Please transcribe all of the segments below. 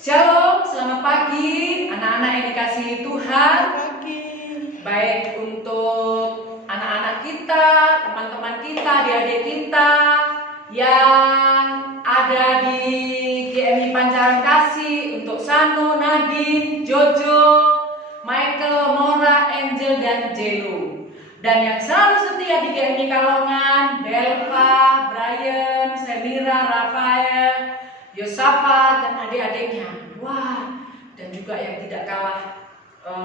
Shalom, selamat pagi anak-anak yang dikasihi Tuhan. Pagi. Baik untuk anak-anak kita, teman-teman kita, adik-adik kita yang ada di GMI Pancaran Kasih, untuk Sano, Nadine, Jojo, Michael, Mora, Angel, dan Jelo. Dan yang selalu setia di GMI Kalongan, Belva, Brian, Semira, Rafael, Yosafat, dan adik-adiknya. Wah, dan juga yang tidak kalah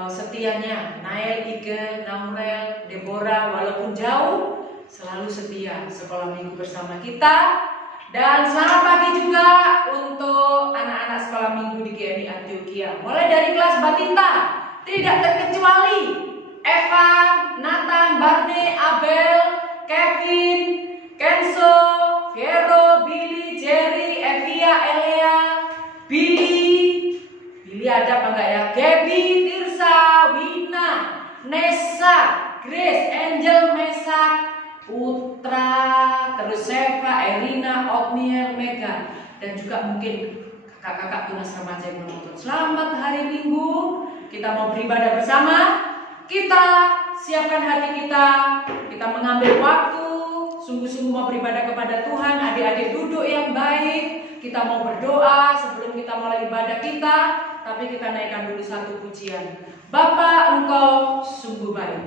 setianya, Nael, Ige, Namrel, Deborah, walaupun jauh selalu setia sekolah minggu bersama kita. Dan selamat pagi juga untuk anak-anak sekolah minggu di GMI Antioquia, mulai dari kelas Batita, tidak terkecuali Evan, Nathan, Barney, Abel, Kevin, Kenzo, Vero, Billy, Jerry, Evia, Elea, Billy ada apa enggak ya? Gaby, Tirsa, Wina, Nessa, Grace, Angel, Mesak, Putra, terus Seva, Erina, Otniel, Mega, dan juga mungkin kakak-kakak tunas remaja yang menonton. Selamat hari Minggu, kita mau beribadah bersama. Kita siapkan hati kita mengambil waktu, sungguh-sungguh mau beribadah kepada Tuhan. Adik-adik duduk yang baik. Kita mau berdoa sebelum kita mulai ibadah kita, tapi kita naikkan dulu satu pujian. Bapa, Engkau sungguh baik.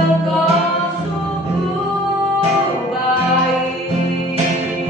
Engkau sungguh baik.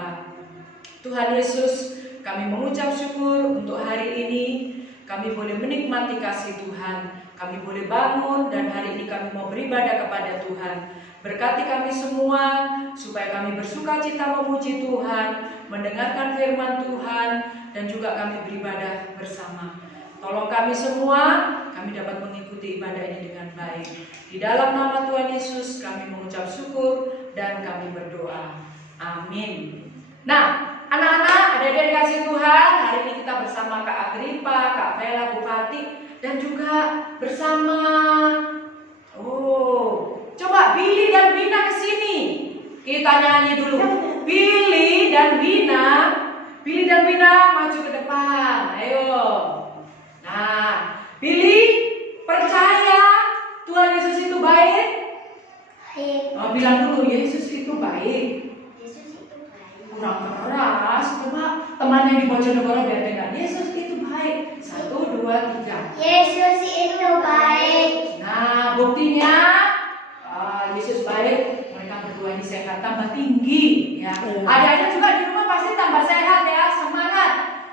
berdoa. Tuhan Yesus, kami mengucap syukur untuk hari ini. Kami boleh menikmati kasih Tuhan. Kami boleh bangun dan hari ini kami mau beribadah kepada Tuhan. Berkati kami semua supaya kami bersuka cita memuji Tuhan, mendengarkan firman Tuhan, dan juga kami beribadah bersama. Tolong kami semua, kami dapat mengikuti ibadah ini dengan baik. Di dalam nama Tuhan Yesus kami mengucap syukur dan kami berdoa. Amin. Nah, anak-anak, adik-adik yang kasih Tuhan, hari ini kita bersama Kak Agripa, Kak Vela, Bu Fatih, dan juga bersama coba Billy dan Wina ke sini. Kita nyanyi dulu. Billy dan Wina maju ke depan. Ayo. Nah, Billy, percaya Tuhan Yesus itu baik? Baik. Oh, bilang dulu, Yesus itu baik. Yesus itu baik. Kurang keras, coba temannya di Bojonegoro biar dengar. Yesus itu baik. 1, 2, 3. Yesus itu baik. Nah, buktinya Yesus baik. Mereka berdua ini sehat, tambah tinggi. Ya. Adik-adik juga di rumah pasti tambah sehat ya, semangat.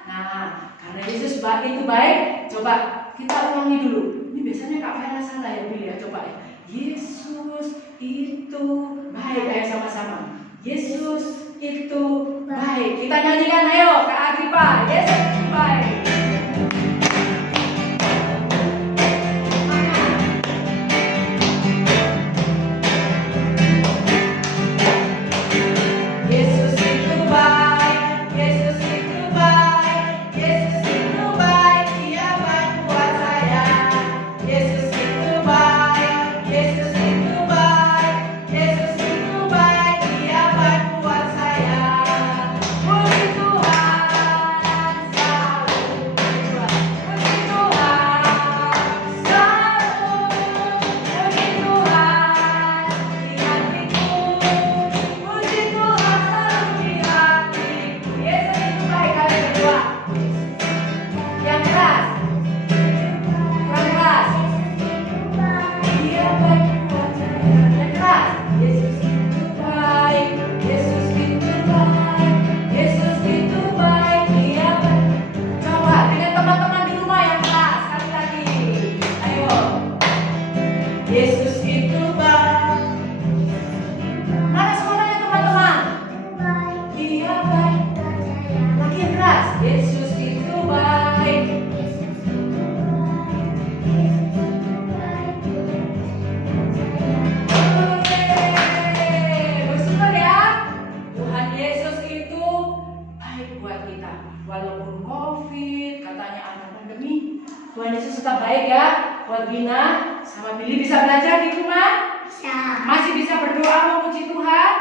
Nah, karena Yesus itu baik, coba kita ulangi dulu. Ini biasanya Kak Vela salah ya, Billy ya. Coba ya. Yesus itu baik. Ayo sama-sama. Yesus itu baik. Kita nyanyikan, ayo Kak Agripa. Yesus itu baik. Walaupun COVID, katanya ada pandemi, Tuhan Yesus tetap baik ya. Buat Gina sama Billy bisa belajar di rumah? Bisa. Masih bisa berdoa memuji Tuhan?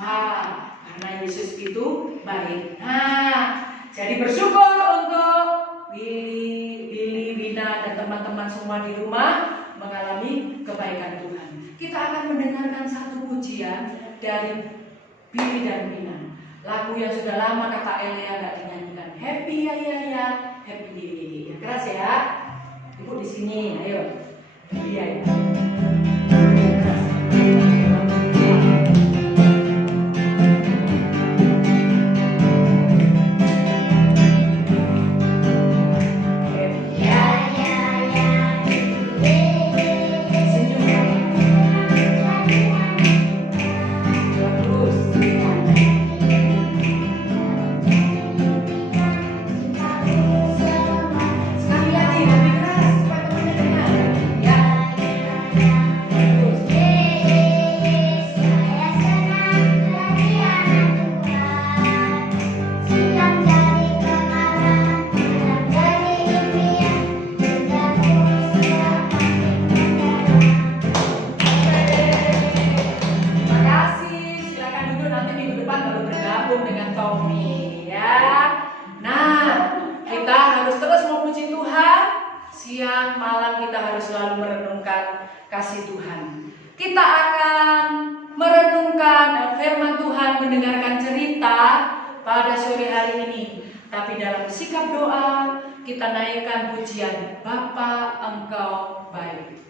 Nah, karena Yesus itu baik. Nah, jadi bersyukur untuk Billy, Wina, dan teman-teman semua di rumah mengalami kebaikan Tuhan. Kita akan mendengarkan satu pujian dari Billy dan Wina. Lagu yang sudah lama kata Elia gak dinyanyikan. Happy ya, happy ya. Keras ya. Ibu di sini, ayo. Happy ya. Siang malam kita harus selalu merenungkan kasih Tuhan. Kita akan merenungkan firman Tuhan, mendengarkan cerita pada sore hari ini. Tapi dalam sikap doa kita naikkan pujian Bapa Engkau baik.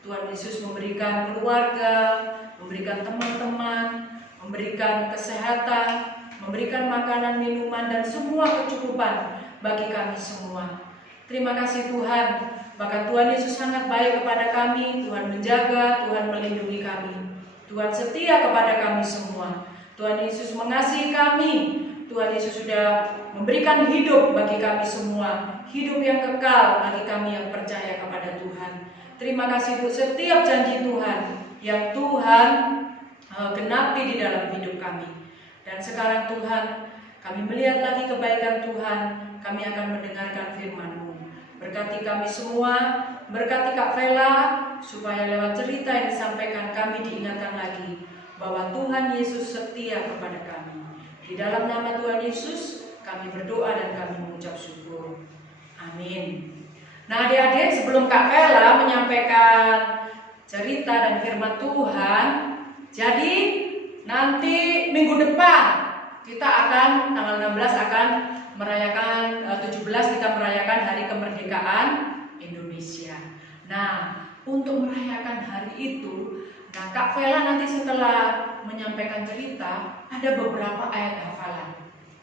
Tuhan Yesus memberikan keluarga, memberikan teman-teman, memberikan kesehatan, memberikan makanan, minuman, dan semua kecukupan bagi kami semua. Terima kasih Tuhan, bahkan Tuhan Yesus sangat baik kepada kami. Tuhan menjaga, Tuhan melindungi kami. Tuhan setia kepada kami semua. Tuhan Yesus mengasihi kami. Tuhan Yesus sudah memberikan hidup bagi kami semua, hidup yang kekal bagi kami yang percaya kepada Tuhan. Terima kasih untuk setiap janji Tuhan yang Tuhan genapi di dalam hidup kami. Dan sekarang Tuhan, kami melihat lagi kebaikan Tuhan, kami akan mendengarkan firman-Mu. Berkati kami semua, berkati Kak Vela, supaya lewat cerita yang disampaikan kami diingatkan lagi bahwa Tuhan Yesus setia kepada kami. Di dalam nama Tuhan Yesus, kami berdoa dan kami mengucap syukur. Amin. Nah adik-adik, sebelum Kak Vela menyampaikan cerita dan firman Tuhan, jadi nanti minggu depan kita akan tanggal 16 akan merayakan 17 kita merayakan Hari Kemerdekaan Indonesia. Nah, untuk merayakan hari itu, nah Kak Vela nanti setelah menyampaikan cerita ada beberapa ayat hafalan.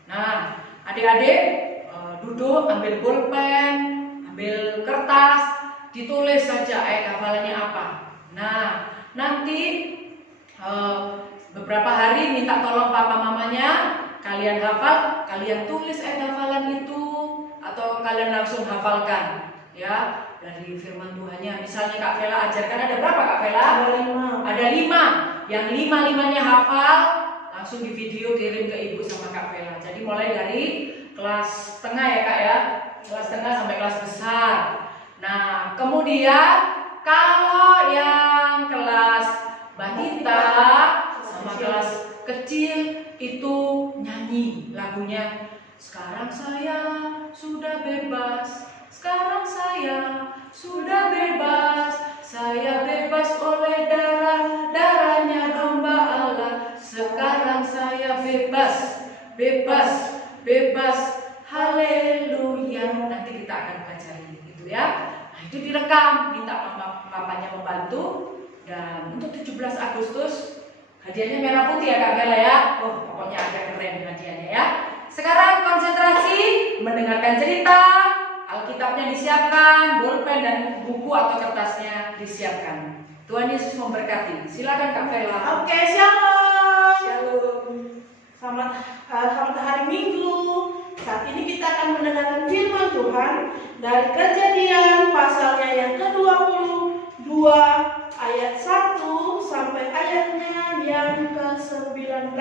Nah, adik-adik duduk, ambil bolpen, ambil kertas, ditulis saja ayat hafalannya apa. Nah, nanti beberapa hari minta tolong papa mamanya, kalian hafal, kalian tulis ayat hafalan itu, atau kalian langsung hafalkan ya dari firman Tuhannya. Misalnya Kak Vela ajarkan ada berapa Kak Vela? Ada 5. Yang 5-5-nya hafal, langsung di video kirim ke ibu sama Kak Vela. Jadi mulai dari kelas tengah ya Kak ya, kelas tengah sampai kelas besar. Nah kemudian kalau yang kelas balita sama kelas kecil itu nyanyi lagunya. Sekarang saya sudah bebas, sekarang saya sudah bebas, saya bebas oleh darahnya domba Allah. Sekarang saya bebas, bebas, bebas, haleluya. Nanti kita akan pelajari gitu ya. Nah itu direkam, minta papanya membantu. Dan untuk 17 Agustus hadiahnya merah putih ya Kak Vela ya. Oh pokoknya agak keren hadiahnya ya. Sekarang konsentrasi mendengarkan cerita. Alkitabnya disiapkan, bolpen dan buku atau kertasnya disiapkan. Tuhan Yesus memberkati. Silakan Kak Vela. Oke, shalom. Shalom. Selamat hari Minggu. Saat ini kita akan mendengarkan firman Tuhan dari Kejadian pasalnya yang ke-22 ayat 1 sampai ayatnya yang ke-19.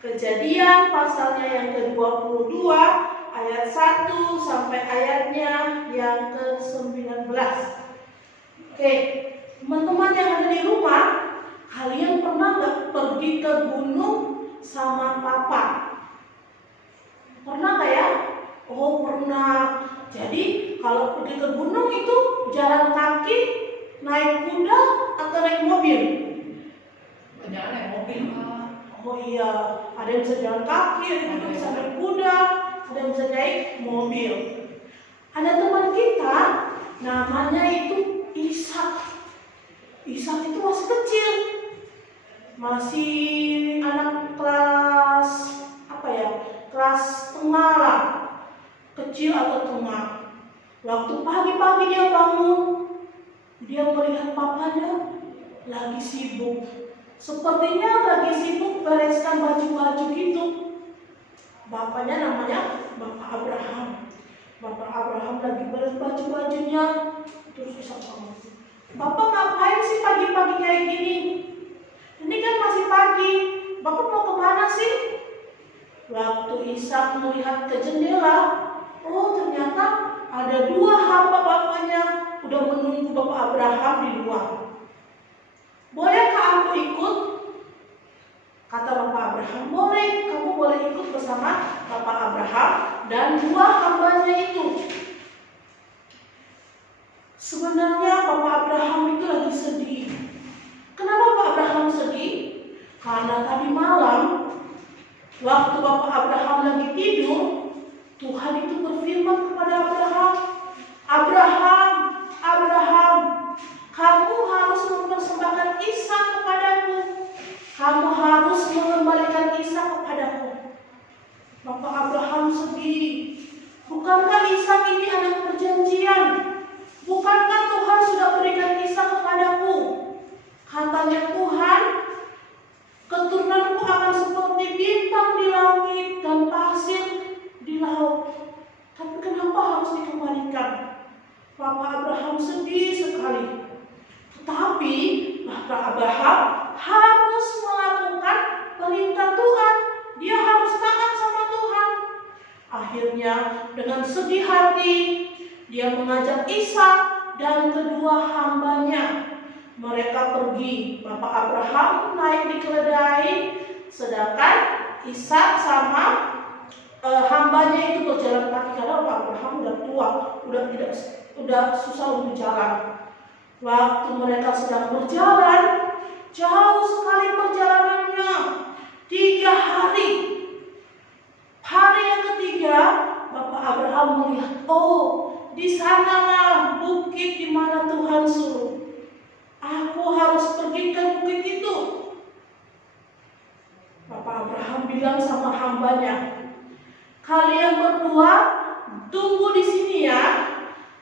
Kejadian pasalnya yang ke-22 ayat 1 sampai ayatnya yang ke-19. Oke, teman-teman yang ada di rumah, kalian pernah nggak pergi ke gunung sama papa? Pernah nggak ya? Oh pernah. Jadi kalau pergi ke gunung itu jalan kaki, naik kuda atau naik mobil? Jangan naik mobil. Oh iya, ada yang bisa jalan kaki, ada yang bisa naik kuda, ada yang bisa naik mobil. Ada teman kita, namanya itu Ishak. Ishak itu masih kecil, masih anak kelas kelas tengah lah, kecil atau tengah. Waktu pagi-pagi dia bangun, dia melihat papanya lagi sibuk. Sepertinya lagi sibuk bereskan baju-baju gitu. Bapaknya namanya Bapak Abraham. Bapak Abraham lagi beres baju-bajunya. Terus Ishak bangun. Bapak ngapain sih pagi-pagi kayak gini? Ini kan masih pagi. Bapak mau kemana sih? Waktu Ishak melihat ke jendela, oh ternyata ada 2 hamba bapaknya udah menunggu Bapak Abraham di luar. Bolehkah aku ikut? Kata Bapak Abraham, boleh. Kamu boleh ikut bersama Bapak Abraham dan 2 hambanya itu. Sebenarnya Bapak Abraham itu lagi sedih. Kenapa Bapak Abraham sedih? Karena tadi malam waktu Bapak Abraham lagi tidur, Tuhan itu berfirman kepada Abraham, Abraham, Abraham, kamu harus melakukan perintah Tuhan. Dia harus taat sama Tuhan. Akhirnya dengan sedih hati dia mengajak Ishak dan kedua hambanya. Mereka pergi. Bapak Abraham naik di keledai, sedangkan Ishak sama hambanya itu berjalan kaki karena Bapak Abraham udah tua, udah susah untuk jalan. Waktu mereka sedang berjalan, jauh sekali perjalanannya, 3 hari. Hari yang ketiga, Bapak Abraham melihat, oh, di sanalah bukit di mana Tuhan suruh. Aku harus pergi ke bukit itu. Bapak Abraham bilang sama hambanya, kalian berdua tunggu di sini ya.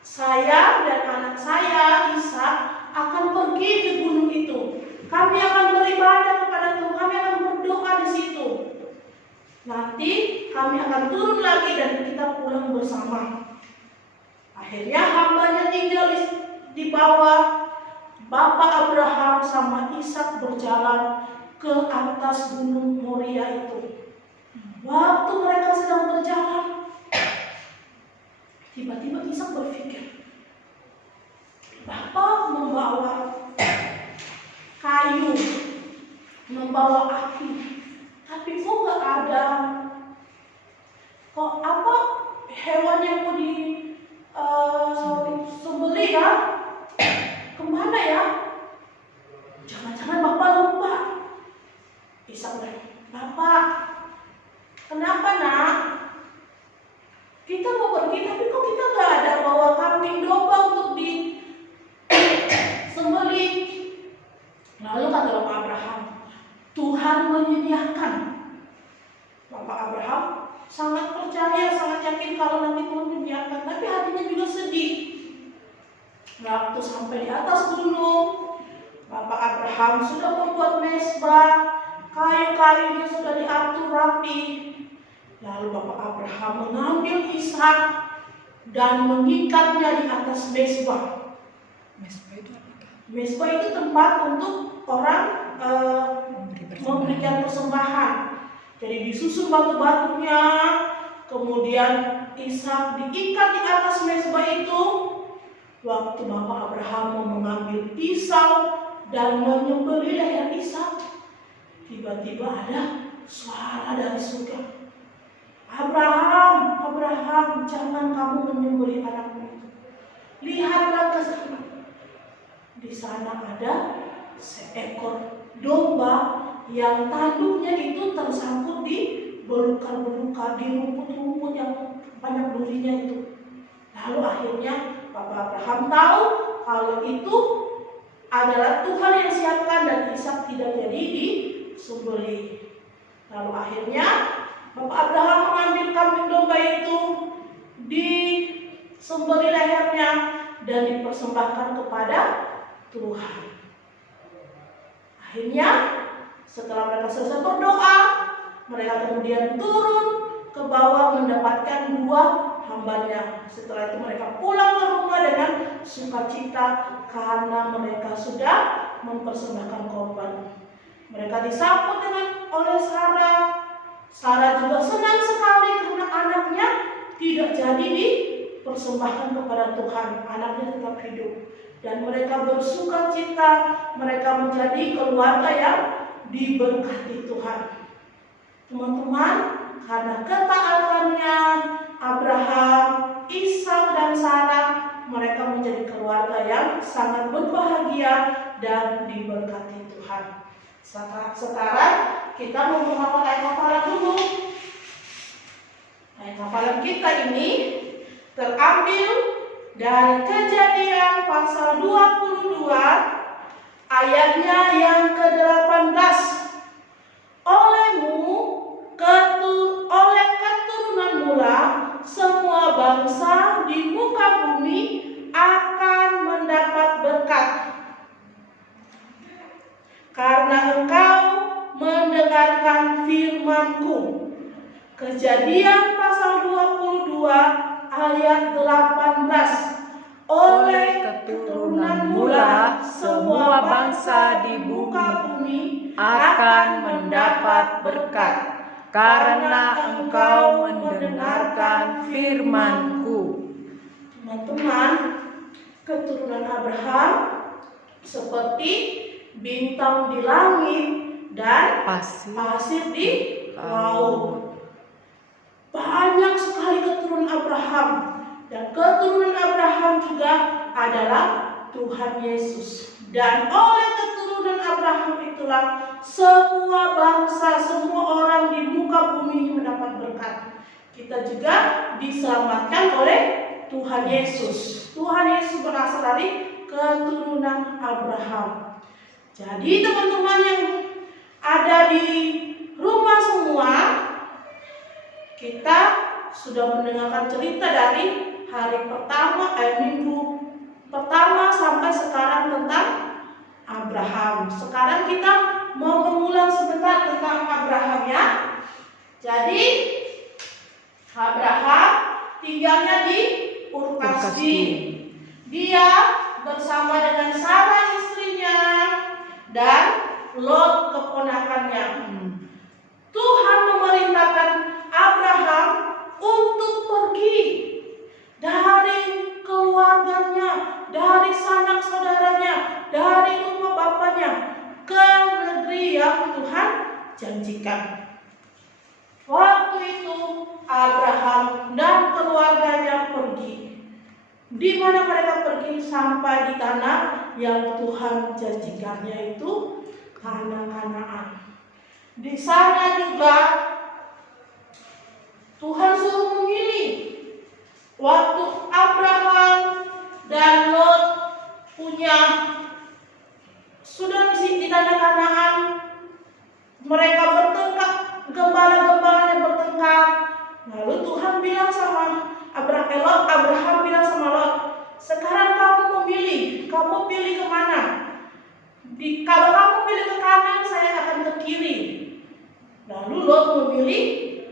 Saya dan anak saya, Ishak, akan pergi ke gunung itu. Kami akan beribadah kepada Tuhan, kami akan berdoa di situ. Nanti kami akan turun lagi dan kita pulang bersama. Akhirnya hambanya tinggal di bawah. Bapak Abraham sama Ishak berjalan ke atas gunung Moria itu. Waktu mereka sedang berjalan, tiba-tiba Ishak berpikir, Bapak membawa kayu, membawa api, tapi kok gak ada, kok apa hewan yang mau disembelih ya? Kemana ya? Jangan-jangan Bapak lupa. Ishak bilang, Bapak, kenapa nak? Kita mau pergi tapi kok kita gak ada bawa kambing domba untuk disembelih. Lalu kata Bapak Abraham, Tuhan menyediakan. Bapak Abraham sangat percaya, sangat yakin kalau nanti Tuhan menyediakan, tapi hatinya juga sedih. Waktu sampai di atas gunung, Bapak Abraham sudah membuat mezbah, kayu-kayunya sudah diatur rapi. Lalu Bapak Abraham mengambil Ishak dan mengikatnya di atas mezbah. Mezbah itu tempat untuk orang memberikan persembahan. Jadi disusun batu-batunya, kemudian Ishak diikat di atas mezbah itu. Waktu Bapak Abraham mau mengambil pisau dan menyembelih leher Ishak, tiba-tiba ada suara dari surga. Abraham, Abraham, jangan kamu menyembelih anakmu itu. Lihatlah ke sana. Di sana ada seekor domba yang tanduknya itu tersangkut di belukar-belukar, di rumput-rumput yang banyak durinya itu. Lalu akhirnya Bapak Abraham tahu kalau itu adalah Tuhan yang siapkan dan Ishak tidak jadi disembelih. Lalu akhirnya Bapak Abraham mengambil kambing domba itu, disembelih lehernya dan dipersembahkan kepada Tuhan. Akhirnya setelah mereka selesai berdoa, mereka kemudian turun ke bawah mendapatkan 2 hambanya. Setelah itu mereka pulang ke rumah dengan sukacita karena mereka sudah mempersembahkan korban. Mereka disambut oleh Sarah. Sarah juga senang sekali karena anaknya tidak jadi dipersembahkan kepada Tuhan. Anaknya tetap hidup. Dan mereka bersukacita, mereka menjadi keluarga yang diberkati Tuhan. Teman-teman, karena ketaatannya Abraham, Ishak dan Sarah, mereka menjadi keluarga yang sangat berbahagia dan diberkati Tuhan. Sekarang kita mau menghafal ayat hafalan dulu. Ayat hafalan kita ini terambil dari Kejadian pasal 22 ayatnya yang ke-18. Oleh keturunanmu lah semua bangsa di muka bumi akan mendapat berkat. Karena engkau mendengarkan firman-Ku. Kejadian pasal 22 ayat 18. Oleh keturunanmu lah semua bangsa di muka bumi akan mendapat berkat, karena engkau mendengarkan firman-Ku. Teman-teman, keturunan Abraham seperti bintang di langit dan pasir di laut. Banyak sekali keturunan Abraham, dan keturunan Abraham juga adalah Tuhan Yesus. Dan oleh keturunan Abraham itulah semua bangsa, semua orang di muka bumi mendapat berkat. Kita juga diselamatkan oleh Tuhan Yesus. Tuhan Yesus berasal dari keturunan Abraham. Jadi teman-teman yang ada di rumah semua, kita sudah mendengarkan cerita dari hari pertama, minggu pertama sampai sekarang tentang Abraham. Sekarang kita mau mengulang sebentar tentang Abraham ya. Jadi Abraham tinggalnya di Ur Kasdim. Dia bersama dengan Sarah istrinya dan Lot keponakannya. Tuhan memerintahkan Abraham untuk pergi dari keluarganya, dari sanak saudaranya, dari rumah bapaknya ke negeri yang Tuhan janjikan. Waktu itu Abraham dan keluarganya pergi. Di mana mereka pergi? Sampai di tanah yang Tuhan janjikan, yaitu tanah Kanaan. Di sana juga Tuhan suruh memilih. Waktu Abraham dan Lot sudah di tanah Kanaan, mereka bertengkar, gembala-gembalanya bertengkar. Lalu Tuhan bilang sama Abraham bilang sama Lot, sekarang kamu memilih, kamu pilih kemana? Kalau kamu pilih ke kanan, saya akan ke kiri. Lalu Lot memilih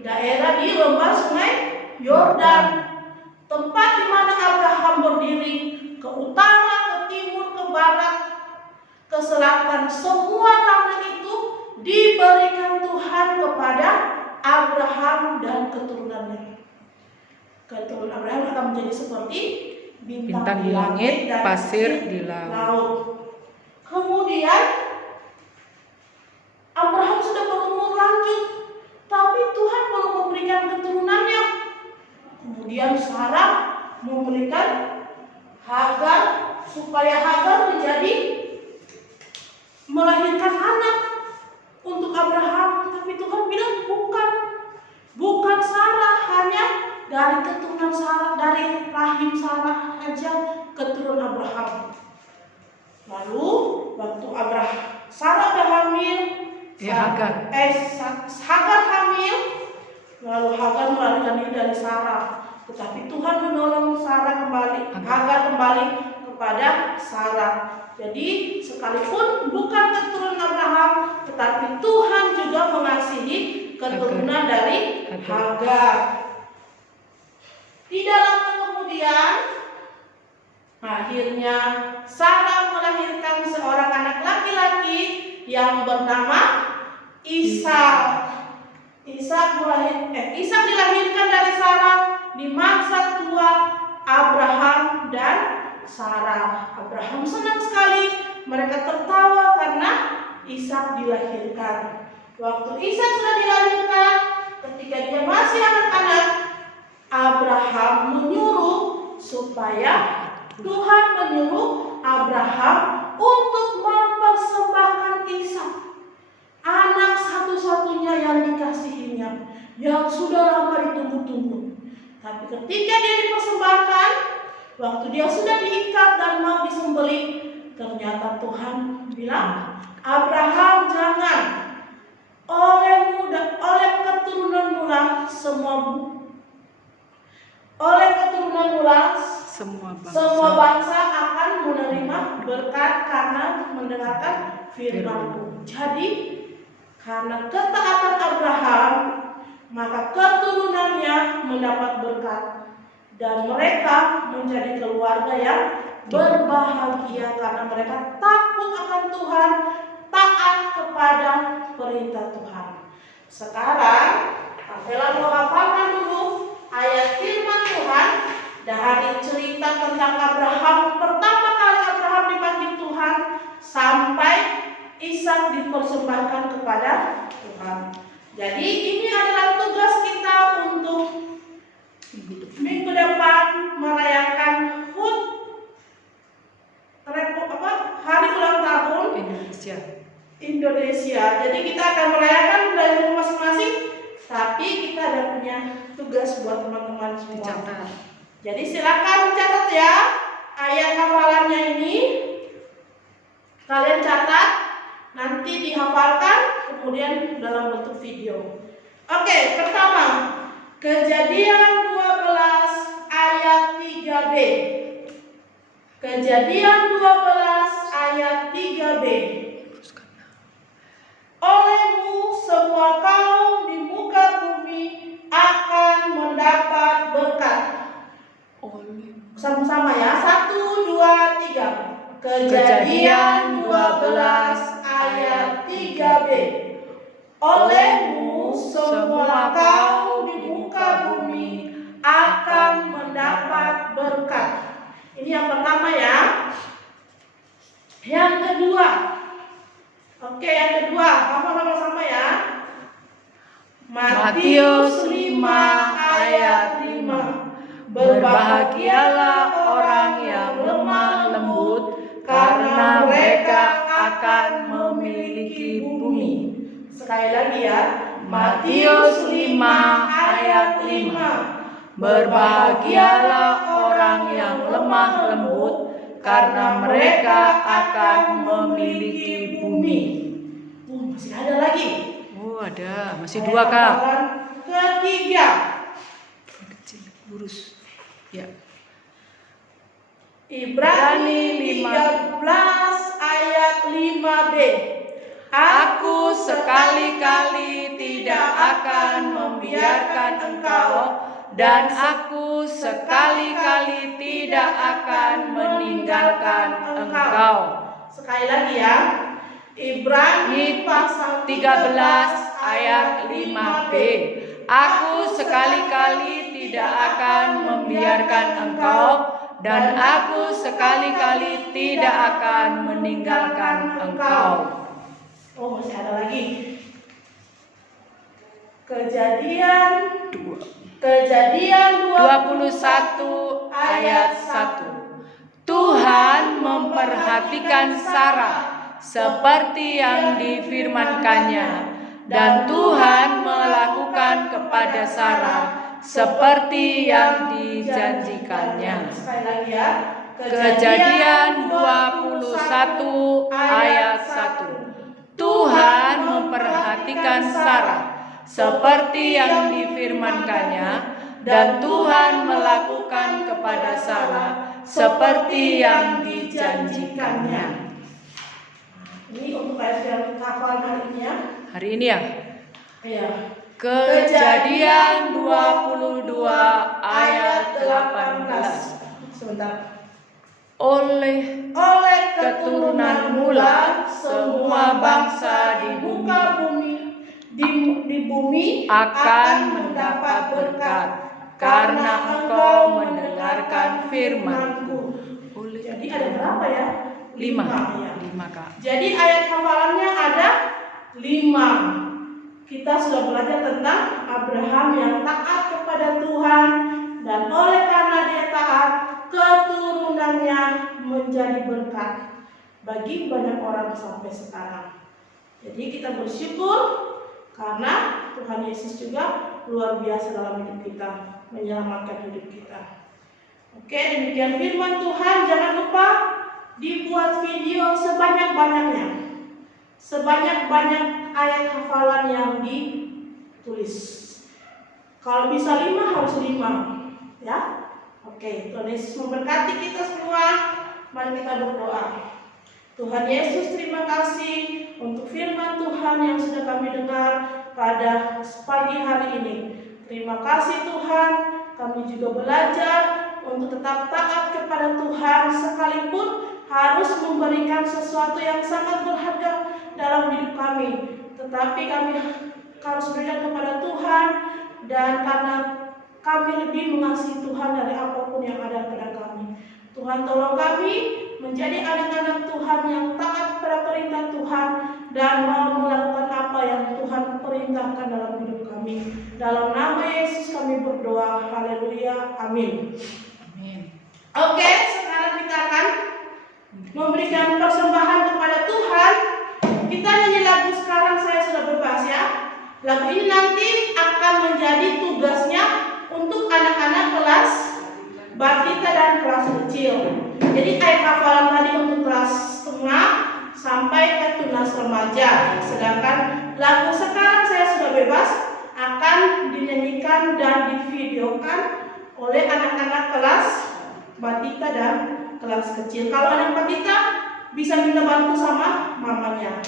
daerah di lembah sungai Yordan, tempat di mana Abraham berdiri, ke utara, ke timur, ke barat, ke selatan. Semua tanah itu diberikan Tuhan kepada Abraham dan keturunannya. Keturunan Abraham akan menjadi seperti bintang di langit dan pasir di laut. Kemudian Abraham sudah berumur lanjut, tapi Tuhan belum memberikan keturunannya. Kemudian Sarah memberikan Hagar, supaya Hagar melahirkan anak untuk Abraham. Tapi Tuhan bilang bukan Sarah, hanya dari keturunan Sarah, dari rahim Sarah aja keturunan Abraham. Lalu waktu Sarah udah hamil, Hagar hamil, lalu Hagar melahirkan diri dari Sarah. Tetapi Tuhan menolong Hagar kembali kepada Sarah. Jadi sekalipun bukan keturunan Abraham, tetapi Tuhan juga mengasihi keturunan dari Hagar. Tidak lama kemudian, akhirnya Sarah melahirkan seorang anak laki-laki yang bernama Ishak. Ishak dilahirkan dari Sarah di masa tua Abraham dan Sarah. Abraham senang sekali, mereka tertawa karena Ishak dilahirkan. Waktu Ishak sudah dilahirkan, ketika dia masih anak-anak, Abraham Tuhan menyuruh Abraham untuk mempersembahkan Ishak, anak satu-satunya yang dikasihinya, yang sudah lama ditunggu-tunggu. Tapi ketika dia dipersembahkan, waktu dia sudah diikat dan mau disembelih, ternyata Tuhan bilang, Abraham jangan, oleh keturunanmu semua bangsa akan menerima berkat karena mendengarkan firman-Mu. Jadi karena ketaatan Abraham, maka keturunannya mendapat berkat dan mereka menjadi keluarga yang berbahagia karena mereka takut akan Tuhan, taat kepada perintah Tuhan. Sekarang, Kapela mau hafalkan dulu ayat firman Tuhan dari cerita tentang Abraham. Pertama kali Abraham dipanggil Tuhan sampai Ishak dipersembahkan kepada Tuhan. Jadi ini adalah tugas kita untuk minggu depan merayakan HUT hari ulang tahun Indonesia. Jadi kita akan merayakan dari rumah masing-masing, tapi kita ada punya tugas buat teman-teman semua. Dicatat. Jadi silakan catat ya ayat hafalannya ini. Kalian catat, nanti dihafalkan, kemudian dalam bentuk video. Oke, pertama, Kejadian 12 ayat 3b. Kejadian 12 ayat 3b. Olehmu semua kaum di muka bumi akan mendapat berkat. Sama-sama ya, 1, 2, 3. Kejadian 12 ayat 3b. Olehmu semua kaum di muka bumi akan mendapat berkat. Ini yang pertama ya. Yang kedua. Oke, yang kedua, sama-sama ya. Matius 5 ayat 5. Berbahagialah orang yang lemah lembut, karena mereka akan memiliki bumi. Sekali lagi ya. Matius 5 ayat 5. Berbahagialah orang yang lemah lembut, karena mereka akan memiliki bumi. Masih ada lagi. Ada. Masih 2, Kak. Ketiga. Kecil, lurus. Ya. Ibrani 13 ayat 5b. Aku sekali-kali tidak akan membiarkan engkau, dan aku sekali-kali tidak akan meninggalkan engkau. Sekali lagi ya. Ibrani pasal 13 ayat 5b. Aku sekali-kali tidak akan membiarkan engkau, dan aku sekali-kali tidak akan meninggalkan engkau. Oh, masih ada lagi. Kejadian 21 ayat 1. Tuhan memperhatikan Sarah seperti yang difirmankannya, dan Tuhan melakukan kepada Sarah seperti yang dijanjikannya. Sekali lagi ya. Kejadian 21 ayat 1. Tuhan memperhatikan Sarah seperti yang difirmankannya, dan Tuhan melakukan kepada Sarah seperti yang dijanjikannya. Ini untuk ayat hafal hari ini ya. Hari ini ya? Iya. Kejadian 22 ayat 18. Sebentar. Oleh keturunan mula semua bangsa di bumi akan mendapat berkat, karena engkau mendengarkan firman-Ku. Jadi ada berapa ya? 5 ya. 5, Kak. Jadi ayat hafalannya ada 5. Kita sudah belajar tentang Abraham yang taat kepada Tuhan, dan oleh karena dia taat, keturunannya menjadi berkat bagi banyak orang sampai sekarang. Jadi kita bersyukur karena Tuhan Yesus juga luar biasa dalam hidup kita, menyelamatkan hidup kita. Oke, demikian firman Tuhan. Jangan lupa dibuat video sebanyak-banyaknya, sebanyak-banyak ayat hafalan yang ditulis. Kalau bisa 5 harus 5, ya. Oke, Tuhan Yesus memberkati kita semua. Mari kita berdoa. Tuhan Yesus, terima kasih untuk firman Tuhan yang sudah kami dengar pada pagi hari ini. Terima kasih Tuhan, kami juga belajar untuk tetap taat kepada Tuhan sekalipun harus memberikan sesuatu yang sangat berharga dalam hidup kami. tetapi kami harus berikan kepada Tuhan, dan karena kami lebih mengasihi Tuhan dari apapun yang ada pada kami. Tuhan tolong kami menjadi anak-anak Tuhan yang taat pada perintah Tuhan dan mau melakukan apa yang Tuhan perintahkan dalam hidup kami. Dalam nama Yesus kami berdoa. Haleluya. Amin. Amin. Oke, sekarang kita akan memberikan persembahan kepada Tuhan. Kita nyanyi lagu Sekarang Saya Sudah Bebas ya. Lagu ini nanti akan menjadi tugasnya untuk anak-anak kelas batita dan kelas kecil. Jadi ayat hafalan tadi untuk kelas setengah sampai ke tunas remaja. Sedangkan lagu Sekarang Saya Sudah Bebas akan dinyanyikan dan divideokan oleh anak-anak kelas batita dan kelas kecil. Kalau anak batita bisa minta bantu sama mamanya.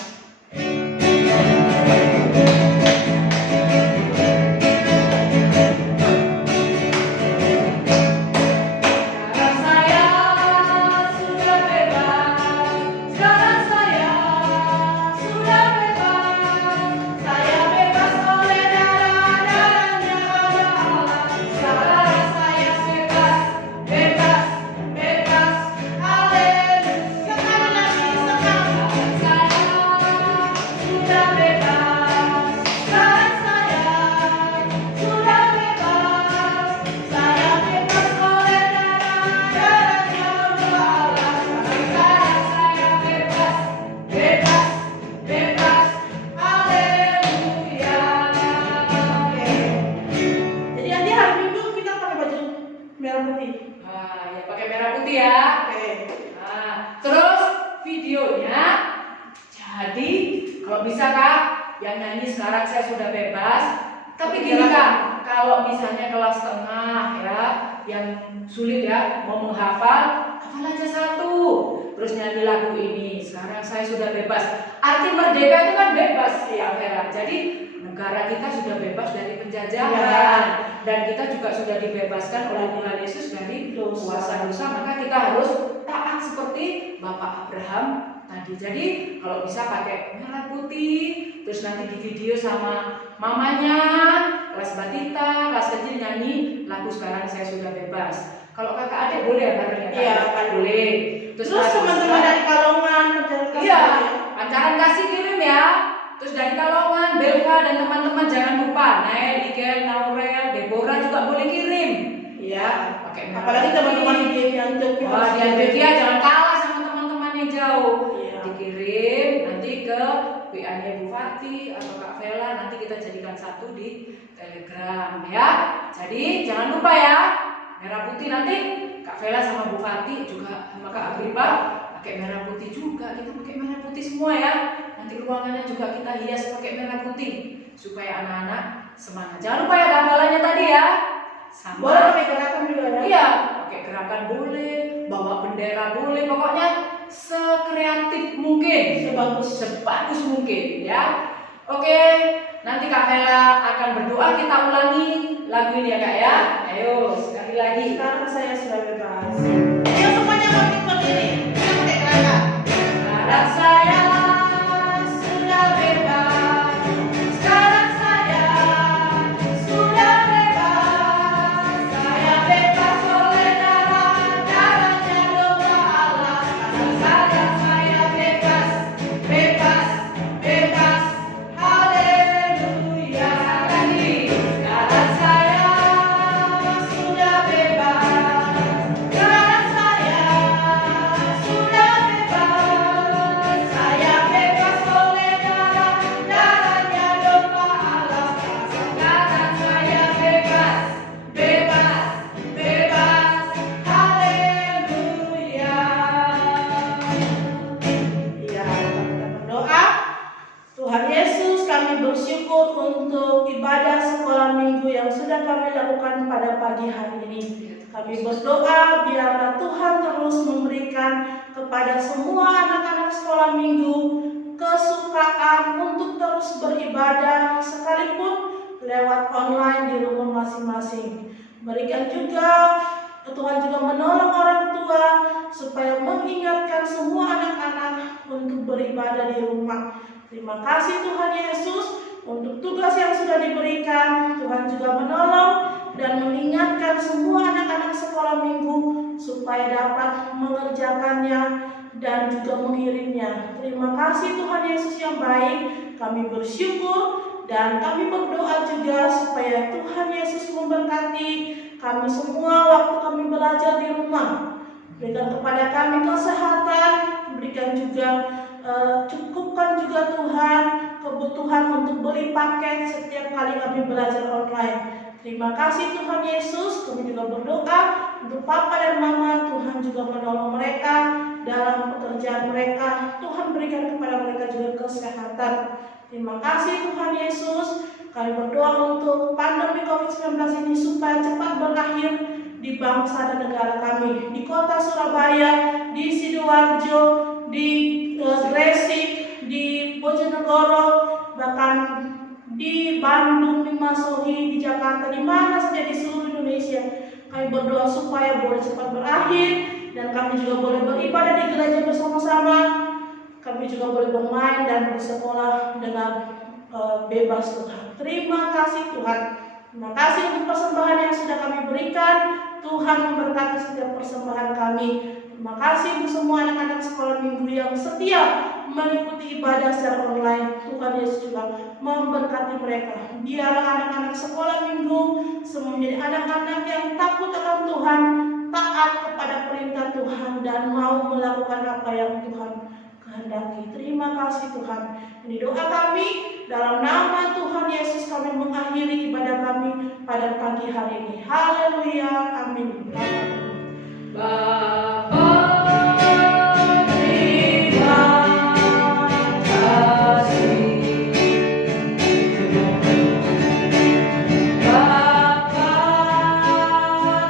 Kalau bisa Kak, yang nyanyi Sekarang Saya Sudah Bebas. Tapi gini Kak, kalau misalnya kelas tengah ya, yang sulit ya, mau menghafal, hafal aja satu. Terus nyanyi lagu ini, Sekarang Saya Sudah Bebas. Arti merdeka itu kan bebas ya Vera. Jadi negara kita sudah bebas dari penjajahan, dan kita juga sudah dibebaskan oleh Tuhan Yesus dari kuasa dosa. Maka kita harus taat seperti Bapak Abraham tadi. Jadi kalau bisa pakai merah putih, terus nanti di video sama mamanya, kelas batita, kelas kecil nyanyi lagu Sekarang Saya Sudah Bebas. Kalau kakak adik boleh ya bareng ya? Iya, boleh. Terus teman-teman dari Kalongan, iya, Pancaran Kasih kirim ya. Terus dari Kalongan, Belva dan teman-teman jangan lupa, Nael, Ikel, Naurel, Deborah juga boleh kirim. Iya, pakai merah. Apalagi teman-teman di Antioquia. Wah, di Antioquia jangan kalah sama teman-teman yang jauh. Iya. Dikirim nanti ke WA-nya Bu Fati atau Kak Vela, nanti kita jadikan satu di Telegram ya. Jadi jangan lupa ya, merah putih nanti Kak Vela sama Bu Fati juga sama Kak Agripa pakai merah putih juga. Kita pakai merah putih semua ya. Nanti ruangannya juga kita hias pakai merah putih supaya anak-anak semangat. Jangan lupa ya hafalannya tadi ya. Sama. Boleh pakai gerakan juga ya? Iya, pakai gerakan boleh, bawa bendera boleh, pokoknya sekreatif mungkin, sebagus mungkin ya. Oke, nanti Kak Vela akan berdoa, kita ulangi lagu ini ya Kak ya. Ayo, sekali lagi. Sekarang Saya Sudah Bebas. Ayo semuanya berdiri. Kita pakai gerakan. Sekarang saya sudah bebas. Sekarang saya sudah bebas. Saya bebas oleh darahnya domba Allah. Sekarang saya bebas, bebas, bebas. Haleluya. Lagi. Sekarang saya sudah bebas. Sekarang saya sudah bebas. Saya bebas oleh darahnya domba Allah. Sekarang saya bebas, bebas, bebas. Haleluya. Ya, kita berdoa. Tuhan Yesus, kami bersyukur untuk ibadah sekolah minggu yang sudah kami lakukan pada pagi hari ini. Kami berdoa biarlah Tuhan terus memberikan kepada semua anak-anak sekolah minggu kesukaan untuk terus beribadah sekalipun lewat online di rumah masing-masing. Berikan juga Tuhan juga menolong orang tua supaya mengingatkan semua anak-anak untuk beribadah di rumah. Terima kasih Tuhan Yesus untuk tugas yang sudah diberikan. Tuhan juga menolong dan mengingatkan semua anak-anak sekolah minggu supaya dapat mengerjakannya dan juga mengirimnya. Terima kasih Tuhan Yesus yang baik. Kami bersyukur dan kami berdoa juga supaya Tuhan Yesus memberkati kami semua waktu kami belajar di rumah. Berikan kepada kami kesehatan, berikan juga cukupkan juga Tuhan kebutuhan untuk beli paket setiap kali kami belajar online. Terima kasih Tuhan Yesus. Kami juga berdoa untuk Papa dan Mama. Tuhan juga menolong mereka dalam pekerjaan mereka. Tuhan berikan kepada mereka juga kesehatan. Terima kasih Tuhan Yesus. Kami berdoa untuk pandemi COVID-19 ini supaya cepat berakhir di bangsa dan negara kami, di kota Surabaya, di Sidoarjo, di Gresik, di Bojonegoro, bahkan di Bandung, di Masohi, di Jakarta, di mana saja di seluruh Indonesia. Kami berdoa supaya boleh cepat berakhir dan kami juga boleh beribadah di gereja bersama-sama. Kami juga boleh bermain dan bersekolah dengan bebas Tuhan. Terima kasih Tuhan. Terima kasih untuk persembahan yang sudah kami berikan. Tuhan memberkati setiap persembahan kami. Terima kasih untuk semua anak-anak sekolah minggu yang setia mengikuti ibadah secara online. Tuhan Yesus juga memberkati mereka. Biarlah anak-anak sekolah minggu semua menjadi anak-anak yang takut akan Tuhan, taat kepada perintah Tuhan, dan mau melakukan apa yang Tuhan kehendaki. Terima kasih Tuhan. Ini doa kami dalam nama Tuhan Yesus. Kami mengakhiri ibadah kami pada pagi hari ini. Haleluya. Amin. Bapa, terima kasih. Bapa,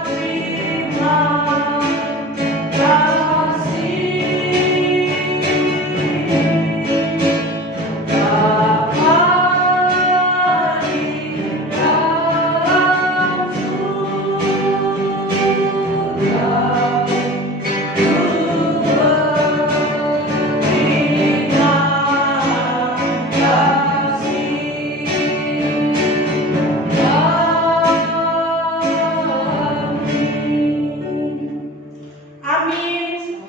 terima kasih. Bapa di dalam Amin.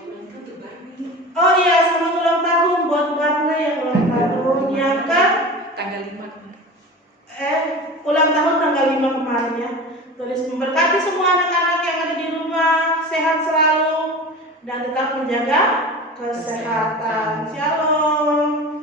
Oh iya, selamat ulang tahun buat Barna yang ulang tahun yang kan tanggal 5. ulang tahun tanggal 5 kemarin ya. Tulis memberkati semua anak-anak yang ada di rumah, sehat selalu dan tetap menjaga kesehatan. Shalom.